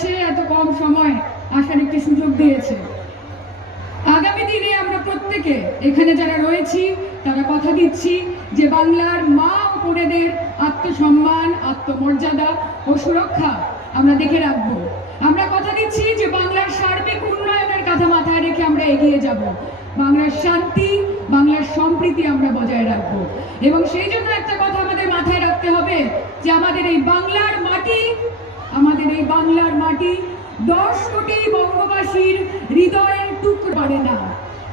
এসে এত কম সময় আসার একটি সুযোগ দিয়েছে। আগামী দিনে আমরা প্রত্যেকে এখানে যারা রয়েছি, তারা কথা দিচ্ছি যে বাংলার মা ও বোনেদের আত্মসম্মান, আত্মমর্যাদা ও সুরক্ষা আমরা দেখে রাখব। আমরা কথা দিচ্ছি যে বাংলার সার্বিক উন্নয়নের কথা মাথায় রেখে আমরা এগিয়ে যাব। বাংলার শান্তি, বাংলার সম্প্রীতি আমরা বজায় রাখব। এবং সেই জন্য একটা কথা আমাদের মাথায় রাখতে হবে যে আমাদের এই বাংলার মাটি আমাদের এই বাংলার মাটি দশ কোটি বঙ্গবাসীর হৃদয়ের টুকরো পারে না।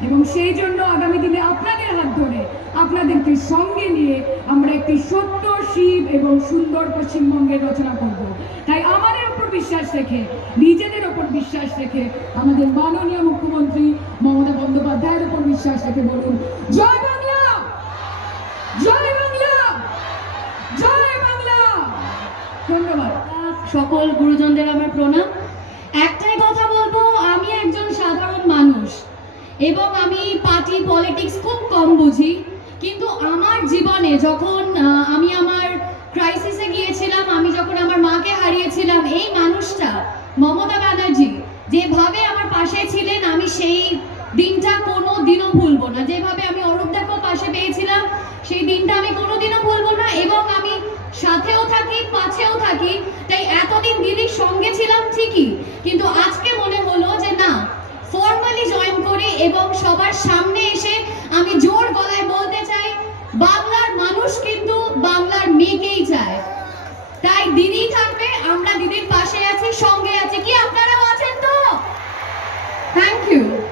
এবং সেই জন্য আগামী দিনে আপনাদের হাত ধরে আপনাদেরকে সঙ্গে নিয়ে আমরা একটি সত্য, শিব এবং সুন্দর পশ্চিমবঙ্গের রচনা করব। তাই আমাদের উপর বিশ্বাস রেখে, নিজেদের ওপর বিশ্বাস রেখে আমাদের মাননীয় মুখ্যমন্ত্রী মমতা বন্দ্যোপাধ্যায়ের উপর বিশ্বাস রেখে বলুন, জয় বাংলা! জয় বাংলা! জয় বাংলা! ধন্যবাদ। সকল গুরুজনদের আমার প্রণাম। একটাই কথা বলব, আমি একজন সাধারণ মানুষ এবং আমি পার্টি পলিটিক্স খুব কম বুঝি, কিন্তু আমার জীবনে যখন আমি আমার ক্রাইসিসে গিয়েছিলাম, আমি যখন আমার মাকে হারিয়েছিলাম, এই মানুষটা, মমতা ব্যানার্জি, যেভাবে আমার পাশে ছিলেন, আমি সেই দিনটা কোনো দিনও ভুলবো না। যেভাবে আমি অরূপদাকেও পাশে পেয়েছিলাম, সেই দিনটা আমি কোনোদিনও ভুলবো না এবং আমি সাথেও থাকি, পাশেও থাকি। দিদির সঙ্গে ছিলাম ঠিকই, কিন্তু আজকে মনে হলো যে না ফর্মালি জয়েন করে এবং সবার সামনে এসে আমি জোর গলায় বলতে চাই, বাংলার মানুষ কিন্তু বাংলার মেয়েকেই চায়। তাই দিদি থাকবে, আমরা দিদির পাশে আছি, সঙ্গে